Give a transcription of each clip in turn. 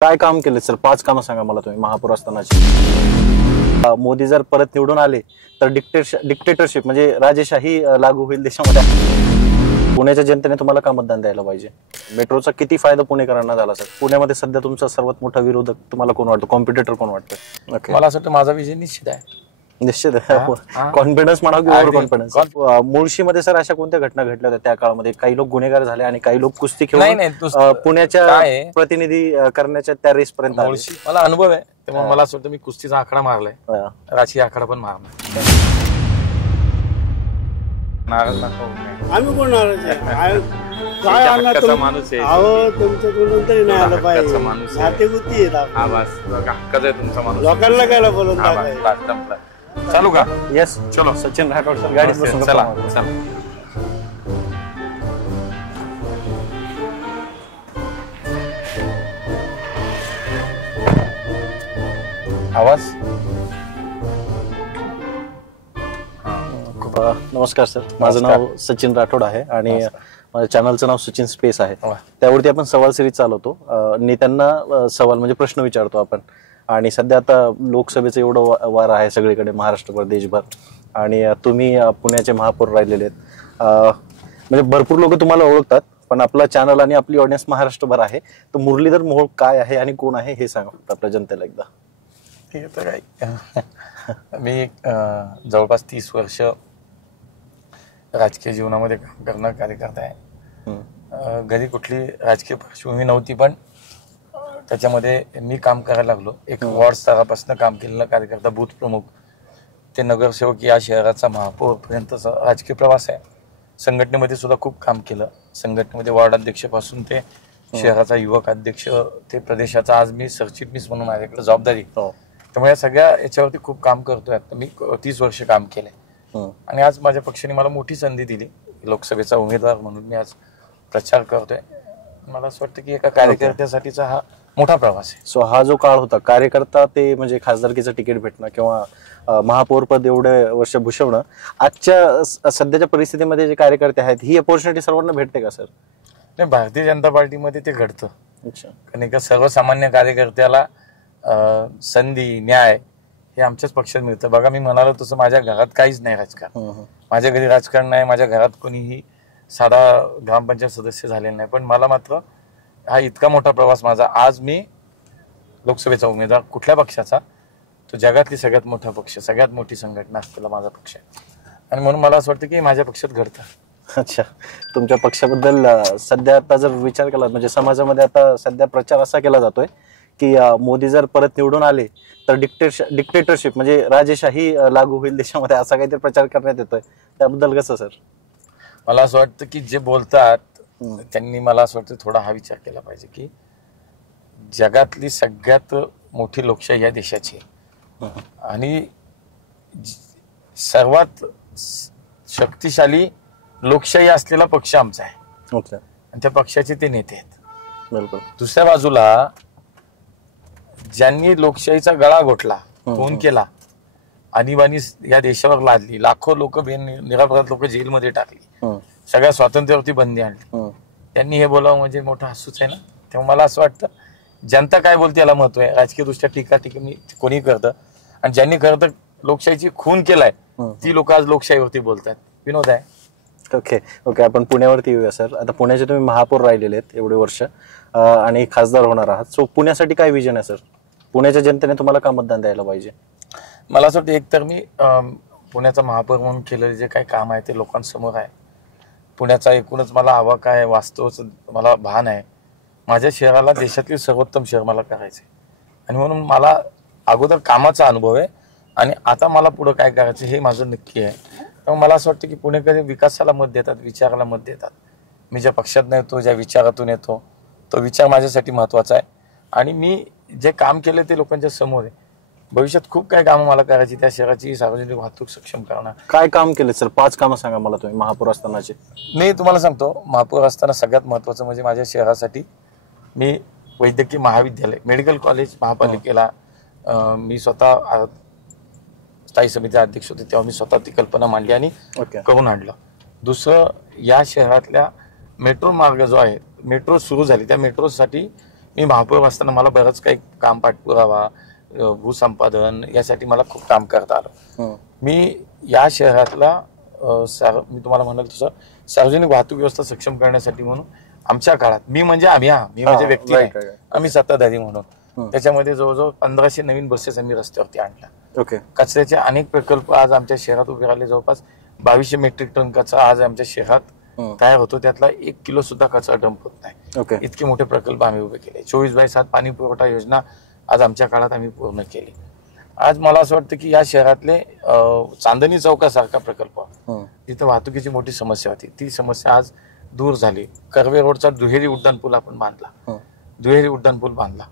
काय काम केले सर? 5 कामं सांगा मला तुम्ही महापौर असतानाची। मोदी जर परत निवडून आले तर डिक्टेटरशिप म्हणजे राजेशाही लागू होईल देशामध्ये। पुण्याच्या जनतेने तुम्हाला का मतदान द्यायला पाहिजे? मेट्रोचा किती फायदा पुणेकरांना झाला सर? पुण्यामध्ये सध्या तुमचा सर्वात मोठा विरोधक तुम्हाला कोण वाटतो? कॉम्पिटिटर कोण वाटतं? मला असं वाटतं माझा विजय निश्चित आहे। निश्चित कॉन्फिडन्स म्हणा की ओव्हर कॉन्फिडन्स? मुळशीमध्ये सर अशा कोणत्या घटना घडल्या होत्या त्या काळामध्ये? काही लोक गुन्हेगार झाले आणि काही लोक कुस्ती खेळून पुण्याच्या प्रतिनिधी करण्याच्या त्या रेस पर्यंत आले। मला अनुभव आहे त्यामुळे मला असं वाटतं मी कुस्तीचा आकडा मारलाय, राजकीय आकडा पण मारलाय। आम्ही कोण नाराज आहे? काय आणला माणूस आहे? अहो तुमच्याकडून तरी नाही आलं पाहिजे। नातेगुती लोकांना काय बोलून चालू का? यस चलो सचिन राठोड सर गाडीत बसून चला चला। आवाज नमस्कार सर, माझं नाव सचिन राठोड आहे आणि माझ्या चॅनलचं नाव सचिन स्पेस आहे। त्यावरती आपण सवाल सिरीज चालवतो, नेत्यांना सवाल म्हणजे प्रश्न विचारतो आपण। आणि सध्या आता लोकसभेचं एवढं वार आहे सगळीकडे, महाराष्ट्रभर देशभर, आणि तुम्ही पुण्याचे महापौर राहिलेले आहेत। म्हणजे भरपूर लोक तुम्हाला ओळखतात, पण आपला चॅनल आणि आपली ऑडियन्स महाराष्ट्रभर आहे। तर मुरलीधर मोहोळ काय आहे आणि कोण आहे हे सांगा आपल्या जनतेला एकदा। ठीक आहे, तर काय मी जवळपास 30 वर्ष राजकीय जीवनामध्ये काम करणारा कार्यकर्ता आहे। घरी कुठली राजकीय पार्श्वभूमी नव्हती, पण त्याच्यामध्ये मी काम करायला लागलो। एक वॉर्ड स्तरापासून काम केलेला कार्यकर्ता, बूथ प्रमुख ते नगरसेवक, या शहराचा महापौर पर्यंतचा राजकीय प्रवास आहे। संघटनेमध्ये सुद्धा खूप काम केलं। संघटनेमध्ये वॉर्ड अध्यक्षपासून ते शहराचा युवक अध्यक्ष ते प्रदेशाचा, आज मी सरचिटणीस म्हणून माझ्याकडे जबाबदारी। त्यामुळे सगळ्या याच्यावरती खूप काम करतोय। आता मी 30 वर्ष काम केलंय आणि आज माझ्या पक्षाने मला मोठी संधी दिली, लोकसभेचा उमेदवार म्हणून मी आज प्रचार करतोय। मला असं वाटतं की एका कार्यकर्त्यासाठीचा हा मोठा प्रवास आहे। सो हा जो काळ होता कार्यकर्ता ते म्हणजे खासदारकीचं तिकीट भेटणं किंवा महापौर पद एवढे वर्ष भूषवणं, आजच्या सध्याच्या परिस्थितीमध्ये जे कार्यकर्ते आहेत ही अपॉर्च्युनिटी सर्वांना भेटते का सर? नाही, भारतीय जनता पार्टीमध्ये ते घडतं। कारण एका सर्वसामान्य कार्यकर्त्याला संधी, न्याय हे आमच्याच पक्षात मिळतं। बघा, मी म्हणालो तसं माझ्या घरात काहीच नाही राजकारण, माझ्या घरी राजकारण नाही, माझ्या घरात कोणीही साधा ग्रामपंचायत सदस्य झालेला नाही, पण मला मात्र हा इतका मोठा प्रवास माझा। आज मी लोकसभेचा उमेदवार, कुठल्या पक्षाचा? तो जगातली सगळ्यात मोठा पक्ष, सगळ्यात मोठी संघटना असलेला माझा पक्ष आहे, आणि म्हणून मला असं वाटतं की माझ्या पक्षात घडतं। अच्छा, तुमच्या पक्षाबद्दल सध्या आता जर विचार केला म्हणजे समाजामध्ये आता सध्या प्रचार असा केला जातोय की मोदी जर परत निवडून आले तर डिक्टेटरशिप म्हणजे राजेशाही लागू होईल देशामध्ये, असा काहीतरी प्रचार करण्यात येतोय, त्याबद्दल कसं सर? मला असं वाटतं की जे बोलतात त्यांनी मला असं वाटतं थोडा हा विचार केला पाहिजे की जगातली सगळ्यात मोठी लोकशाही या देशाची आणि सर्वात शक्तिशाली लोकशाही असलेला पक्ष आमचा आहे, आणि त्या पक्षाचे ते नेते आहेत। बिलकुल। दुसऱ्या बाजूला ज्यांनी लोकशाहीचा गळा घोटला, खून केला, आणीबाणी या देशावर लादली, लाखो लोक निरपराध लोक जेलमध्ये टाकली, सगळ्या स्वातंत्र्यावरती बंदी आणली, त्यांनी हे बोलावं म्हणजे मोठं हसूच आहे ना। तेव्हा मला असं वाटतं जनता काय बोलते याला महत्व आहे। राजकीय दृष्ट्या टीका कोणी करतं, आणि ज्यांनी खरं तर लोकशाहीची खून केलाय ती लोक आज लोकशाहीवरती बोलतात। विनोद आहे। ओके ओके, आपण पुण्यावरती येऊया सर। आता पुण्याचे तुम्ही महापौर राहिलेले आहेत एवढे वर्ष आणि खासदार होणार आहात, सो पुण्यासाठी काय विजन आहे सर? पुण्याच्या जनतेने तुम्हाला का मतदान द्यायला पाहिजे? मला असं वाटतं एक तर मी पुण्याचा महापौर म्हणून केलेलं जे काही काम आहे ते लोकांसमोर आहे। पुण्याचा एकूणच मला हवा काय वास्तवच मला भान आहे, माझ्या शहराला देशातील सर्वोत्तम शहर मला करायचं आहे, आणि म्हणून मला अगोदर कामाचा अनुभव आहे आणि आता मला पुढं काय करायचं हे माझं नक्की आहे। त्यामुळे मला असं वाटतं की पुणेकरी विकासाला मत देतात, विचाराला मत देतात। मी ज्या पक्षातून येतो, ज्या विचारातून येतो, तो विचार माझ्यासाठी महत्त्वाचा आहे, आणि मी जे काम केलं ते लोकांच्या समोर आहे। भविष्यात खूप काही कामं मला करायची, त्या शहराची सार्वजनिक वाहतूक सक्षम करणं। काय काम केले सर? 5 कामं सांगा मला तुम्ही महापौर असतानाचे। मी तुम्हाला सांगतो, महापौर असताना सगळ्यात महत्त्वाचं म्हणजे माझ्या शहरासाठी मी वैद्यकीय महाविद्यालय, मेडिकल कॉलेज महापालिकेला मी स्वतः स्थायी समिती अध्यक्ष होते तेव्हा मी स्वतः ती कल्पना मांडली आणि करून आणलं। दुसरं, या शहरातल्या मेट्रो मार्ग जो आहे, मेट्रो सुरू झाली, त्या मेट्रोसाठी मी महापौर असताना मला बरंच काही काम पाठपुरावा, भूसंपादन यासाठी मला खूप काम करता आलं. मी या शहरातला मी तुम्हाला म्हणाल तसं सार्वजनिक वाहतूक व्यवस्था सक्षम करण्यासाठी म्हणून आमच्या काळात मी म्हणजे व्यक्ती नाही, आम्ही सत्ताधारी म्हणून त्याच्यामध्ये जवळजवळ 1500 नवीन बसेस आम्ही रस्त्यावरती आणल्या. कचऱ्याचे अनेक प्रकल्प आज आमच्या शहरात उभे राहिले. जवळपास 2200 मेट्रिक टन कचरा आज आमच्या शहरात तयार होतो, त्यातला 1 किलो सुद्धा कचरा डंप होत नाही. इतके मोठे प्रकल्प आम्ही उभे केले. 24/7 पाणी पुरवठा योजना आज आमच्या काळात आम्ही पूर्ण केली. आज मला असं वाटतं की या शहरातले चांदणी चौकासारखा प्रकल्प जिथं वाहतुकीची मोठी समस्या होती, ती समस्या आज दूर झाली. कर्वे रोडचा दुहेरी उड्डाणपूल आपण बांधला.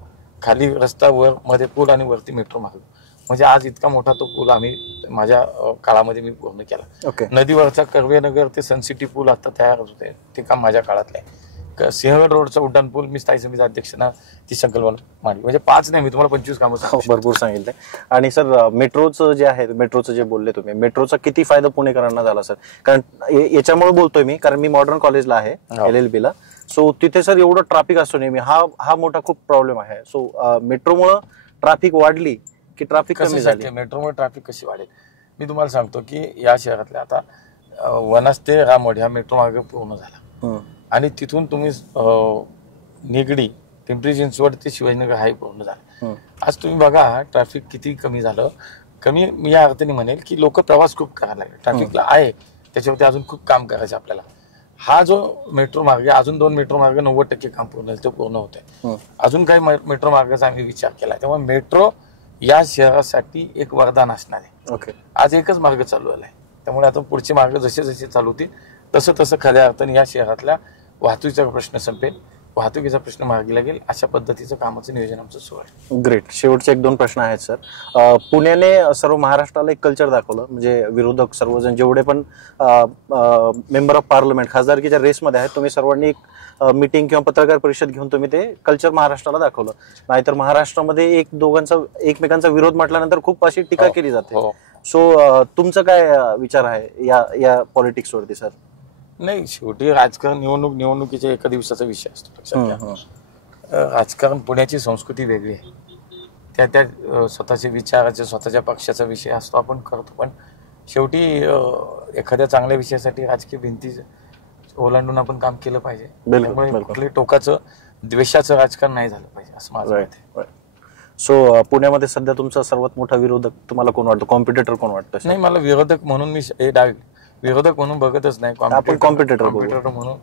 खाली रस्ता, वर मध्ये पूल आणि वरती मेट्रो मार्ग. म्हणजे आज इतका मोठा तो पूल आम्ही माझ्या काळामध्ये मी पूर्ण केला. नदीवरचा कर्वेनगर ते सनसिटी पूल आता तयार होते, ते काम माझ्या काळातलं आहे. सिंहगड रोडचा उड्डाण पूल मी स्थायी समिती अध्यक्षांना ती संकल्पना मांडली. म्हणजे 5 नाही, मी तुम्हाला 25 कामं भरपूर सांगितले. आणि सर मेट्रोचं जे आहे, मेट्रोचं जे बोलले तुम्ही, मेट्रोचा किती फायदा पुणेकरांना झाला सर? कारण याच्यामुळे बोलतोय मी, कारण मी मॉडर्न कॉलेजला आहे LLB ला. सो तिथे सर एवढं ट्रॅफिक असतो नेहमी, हा मोठा खूप प्रॉब्लेम आहे. सो मेट्रोमुळे ट्रॅफिक वाढली की ट्रॅफिक कमी झाली? मेट्रोमुळे ट्रॅफिक कशी वाढेल मी तुम्हाला सांगतो की या शहरातल्या आता वनाज ते रामोड हा मेट्रो मार्ग पूर्ण झाला आणि तिथून तुम्ही निगडी, पिंपरी चिंचवड ते शिवाजीनगर हाही पूर्ण झाला. आज तुम्ही बघा ट्रॅफिक किती कमी झालं. कमी मी या अर्थाने म्हणेल की लोक प्रवास खूप करायला लागले. ट्रॅफिकला आहे, त्याच्यावरती अजून खूप काम करायचं आपल्याला. हा जो मेट्रो मार्ग, अजून 2 मेट्रो मार्ग 90% काम पूर्ण झालं, ते पूर्ण होतंय. अजून काही मेट्रो मार्गाचा आम्ही विचार केला. त्यामुळे मेट्रो या शहरासाठी एक वरदान असणार आहे. आज एकच मार्ग चालू आलाय, त्यामुळे आता पुढचे मार्ग जसे जसे चालू होतील तसं तसं खऱ्या अर्थाने या शहरातल्या वाहतुकीचा प्रश्न संपेल, वाहतुकीचा प्रश्न मार्गी लागेल. अशा पद्धतीचं कामाचं नियोजन आमचं सुरू आहे. ग्रेट. शेवटचे 1-2 प्रश्न आहेत सर. पुण्याने सर्व महाराष्ट्राला एक कल्चर दाखवलं, म्हणजे विरोधक सर्वजण जेवढे पण मेंबर ऑफ पार्लमेंट खासदारकीच्या रेसमध्ये आहेत, तुम्ही सर्वांनी एक मीटिंग किंवा पत्रकार परिषद घेऊन तुम्ही ते कल्चर महाराष्ट्राला दाखवलं. नाहीतर महाराष्ट्रामध्ये एकमेकांचा विरोध म्हटल्यानंतर खूप अशी टीका केली जाते. सो तुमचं काय विचार आहे या पॉलिटिक्स वरती सर? नाही, शेवटी राजकारण निवडणुकीच्या एका दिवसाचा विषय असतो. राजकारण पुण्याची संस्कृती वेगळी आहे. त्या स्वतःचे विचाराचे, स्वतःच्या पक्षाचा विषय असतो, आपण करतो. पण शेवटी एखाद्या चांगल्या विषयासाठी राजकीय भिंती ओलांडून आपण काम केलं पाहिजे. त्यामुळे कुठल्याही टोकाचं द्वेषाचं राजकारण नाही झालं पाहिजे असं माझं मत आहे. सो पुण्यामध्ये सध्या तुमचा सर्वात मोठा विरोधक तुम्हाला कोण वाटतो? कॉम्पिटिटर कोण वाटतं? नाही, मला विरोधक म्हणून मी विरोधक म्हणून बघतच नाही, कॉम्पिटिटर म्हणून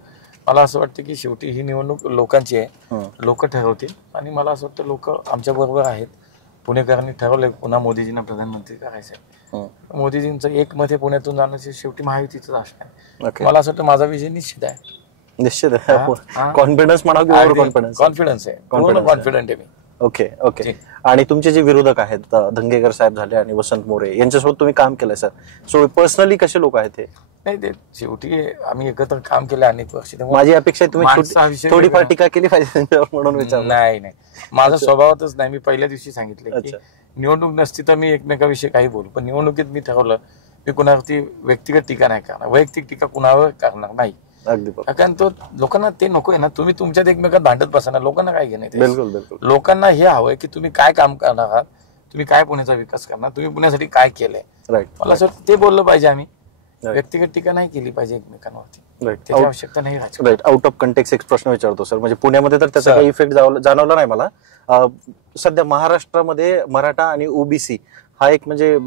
मला असं वाटतं की शेवटी ही निवडणूक लोकांची आहे. लोक ठरवतील आणि मला असं वाटतं लोक आमच्या बरोबर आहेत. पुणेकरांनी ठरवलंय पुन्हा मोदीजींना प्रधानमंत्री करायचंय. मोदीजींचं एक मत हे पुण्यातून जाण्याचे शेवटी महायुतीचं असणार. मला असं वाटतं माझा विजय निश्चित आहे. निश्चित आहे. कॉन्फिडन्स म्हणा की ओव्हर कॉन्फिडन्स? कॉन्फिडन्स आहे, कॉन्फिडंट आहे मी. ओके. आणि तुमचे जे विरोधक आहेत, धंगेकर साहेब झाले आणि वसंत मोरे, यांच्यासोबत तुम्ही काम केलंय सर. सो पर्सनली कसे लोक आहेत ते? नाही, ते शेवटी आम्ही एकत्र काम केलं अनेक वर्ष. माझी अपेक्षा आहे तुम्ही थोडीफार टीका केली पाहिजे म्हणून विचार. नाही, माझा स्वभावच नाही. मी पहिल्या दिवशी सांगितलं की निवडणूक नसती तर मी एकमेकाविषयी काही बोलू, पण निवडणुकीत मी ठरवलं मी कुणावरती व्यक्तिगत टीका नाही करणार, वैयक्तिक टीका कुणावर करणार नाही. कारण तो लोकांना ते नको आहे ना. तुम्ही तुमच्यात एकमेकात भांडत बसणार, लोकांना काय घेणं? बिलकुल. लोकांना हे हवंय की तुम्ही काय काम करणार आहात, तुम्ही काय पुण्याचा विकास करणार, तुम्ही पुण्यासाठी काय केलंय. मला असं ते बोललं पाहिजे. आम्ही व्यक्तिगत टीका नाही केली पाहिजे एकमेकांवरती, त्याची आवश्यकता नाही. राईट. आउट ऑफ कंटेक्स्ट एक प्रश्न विचारतो सर. म्हणजे पुण्यामध्ये तर त्याचा काही इफेक्ट जाणवला नाही मला. सध्या महाराष्ट्रामध्ये मराठा आणि ओबीसी हा एक म्हणजे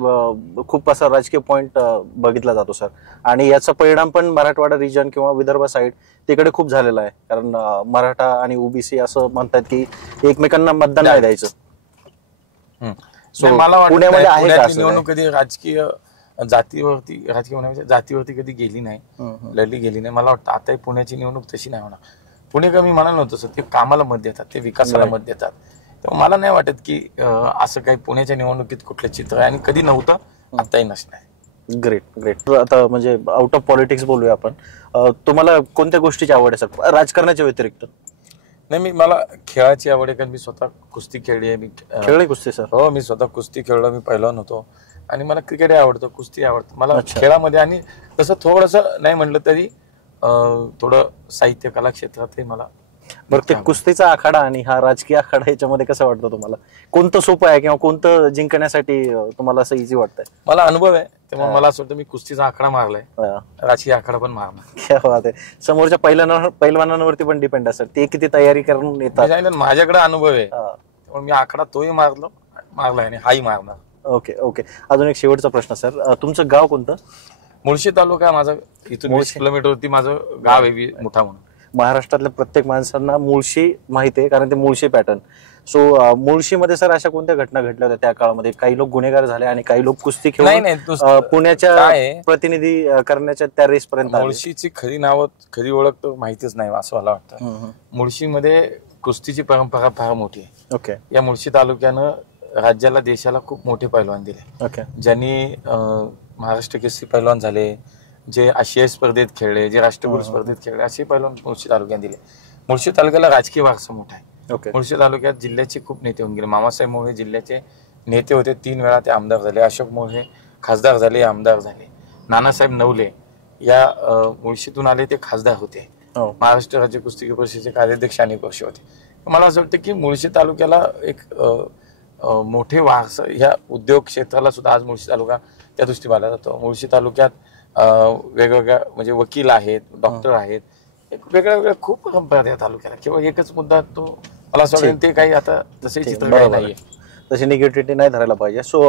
खूप असा राजकीय पॉइंट बघितला जातो सर. आणि याचा परिणाम पण मराठवाडा रिजन किंवा विदर्भ साईड तिकडे खूप झालेला आहे. कारण मराठा आणि ओबीसी असं म्हणतात की एकमेकांना मतदान नाही द्यायचं. मला वाटतं निवडणूक कधी राजकीय जातीवरती कधी गेली नाही, लढली गेली नाही. मला वाटतं आता पुण्याची निवडणूक तशी नाही होणार. पुणे कमी म्हणाल नव्हतं सर, ते कामाला मत देतात, ते विकासाला मत देतात. तेव्हा मला नाही वाटत की असं काही पुण्याच्या निवडणुकीत कुठलं चित्र आहे, आणि कधी नव्हतं, आताही नसणार. ग्रेट. आता म्हणजे आउट ऑफ पॉलिटिक्स बोलूया आपण. तुम्हाला कोणत्या गोष्टीची आवड आहे सर राजकारणाच्या व्यतिरिक्त? नाही, मला खेळाची आवड आहे, कारण मी स्वतः कुस्ती खेळली आहे. मी खेळली कुस्ती सर? हो, मी स्वतः कुस्ती खेळलो, मी पहिलवान होतो. आणि मला क्रिकेट आवडतं, कुस्ती आवडतं मला खेळामध्ये. आणि तसं थोडंसं नाही म्हटलं तरी थोडं साहित्य कला क्षेत्रातही मला बरं, ते कुस्तीचा आखाडा आणि हा राजकीय आखाडा याच्यामध्ये कसं वाटतं तुम्हाला? कोणतं सोपं आहे किंवा कोणतं जिंकण्यासाठी तुम्हाला असं इझी वाटतंय? मला अनुभव आहे, त्यामुळे मला असं वाटतं मी कुस्तीचा आखाडा मारलाय, राजकीय आखाडा पण मारला. क्या बात आहे. समोरच्या पैलवानांवरती पण डिपेंड असेल, ते किती तयारी करून येतात. माझ्याकडे अनुभव आहे, त्यामुळे मी आखाडा तोही मारलाय आणि हाही मारणार. Okay okay. अजून एक शेवटचा प्रश्न सर, तुमचं गाव कोणतं? मुळशी तालुका माझा, इथून 20 किलोमीटरवरती माझं गाव आहे मोठा म्हणून. महाराष्ट्रातल्या प्रत्येक माणसांना मुळशी माहिती आहे, कारण ते मुळशी पॅटर्न. सो मुळशीमध्ये सर अशा कोणत्या घटना घडल्या होत्या त्या काळामध्ये? काही लोक गुन्हेगार झाले आणि काही लोक कुस्ती खेळून पुण्याच्या प्रतिनिधी करण्याच्या त्या रेस पर्यंत. मुळशीची खरी नावं, खरी ओळख तर माहितीच नाही असं मला वाटतं. मुळशीमध्ये कुस्तीची परंपरा फार मोठी आहे. ओके. या मुळशी तालुक्यानं राज्याला, देशाला खूप मोठे पैलवान दिले. ओके. ज्यांनी महाराष्ट्र केसरी पैलवान झाले, जे आशियाई स्पर्धेत खेळले, जे राष्ट्रकुल स्पर्धेत खेळले, असे पैलवान मुळशी तालुक्यात दिले. मुळशी तालुक्याला राजकीय वारसा मोठा आहे. ओके. मुळशी तालुक्यात जिल्ह्याचे खूप नेते होऊन गेले. मामासाहेब मोळे जिल्ह्याचे नेते होते, 3 वेळा ते आमदार झाले. अशोक मोळे खासदार झाले, आमदार झाले. नानासाहेब नवले या मुळशीतून आले, ते खासदार होते. महाराष्ट्र राज्य कुस्ती परिषदेचे कार्याध्यक्ष अनेक वर्ष होते. मला असं वाटतं की मुळशी तालुक्याला एक मोठे वारसा, ह्या उद्योग क्षेत्राला सुद्धा आज मुळशी तालुका त्या दृष्टी पाहिला जातो. मुळशी तालुक्यात वेगवेगळ्या म्हणजे वकील आहेत, डॉक्टर आहेत, वेगळ्या वेगळ्या खूप परंपरा त्या तालुक्याला. किंवा एकच मुद्दा तो मला असं वाटतं ते काही आता तसे चित्र काही नाहीये, तशी निगेटिव्हिटी नाही धरायला पाहिजे. सो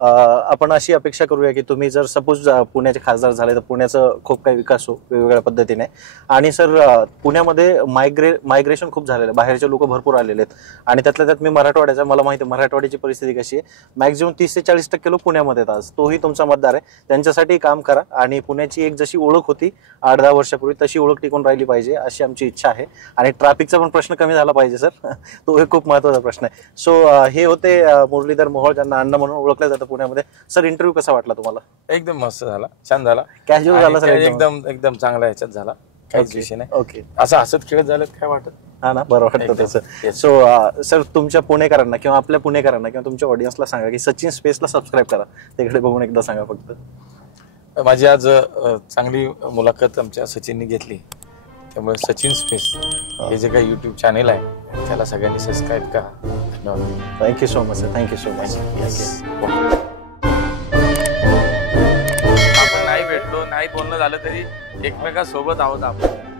आपण अशी अपेक्षा करूया की तुम्ही जर सपोज पुण्याचे खासदार झाले तर पुण्याचं खूप काही विकास हो वेगवेगळ्या पद्धतीने. आणि सर पुण्यामध्ये मायग्रेशन खूप झालेलं आहे, बाहेरचे लोक भरपूर आलेले आहेत. आणि त्यातल्या त्यात मी मराठवाड्याचा, मला माहिती आहे मराठवाड्याची परिस्थिती कशी आहे. मॅक्झिमम 30 ते 40% लोक पुण्यामध्ये आहेत आज. तोही तुमचा मतदार आहे, त्यांच्यासाठी काम करा. आणि पुण्याची एक जशी ओळख होती 8-10 वर्षापूर्वी, तशी ओळख टिकून राहिली पाहिजे अशी आमची इच्छा आहे. आणि ट्रॅफिकचा पण प्रश्न कमी झाला पाहिजे सर, तो एक खूप महत्त्वाचा प्रश्न आहे. सो हे होते मुरलीधर मोहोळ, ज्यांना अण्णा म्हणून ओळखलं जातं पुण्यामध्ये. सर इंटरव्ह्यू कसा वाटला तुम्हाला? एकदम मस्त झाला, छान झाला, कॅज्युअल झाला सर, एकदम एकदम चांगला ह्याच्यात झाला, काहीच विषय नाही. ओके. असं हसत खेळत झालं काय वाटत. हा ना, बरं वाटतं तसं. सो सर तुमच्या पुणेकरांना किंवा आपल्या पुणेकरांना किंवा तुमच्या ऑडियन्सला सांगा की सचिन स्पेसला सबस्क्राईब करा, तिकडे बघून एकदा सांगा फक्त. माझी आज चांगली मुलाखत आमच्या सचिननी घेतली, त्यामुळे सचिन स्पेस हे जे काही YouTube चॅनेल आहे त्याला सगळ्यांनी सबस्क्राईब करा. धन्यवाद. Thank you so much sir, thank you so much. आपण नाही भेटलो, नाही बोलणं झालं तरी एकमेकांसोबत आहोत आपण.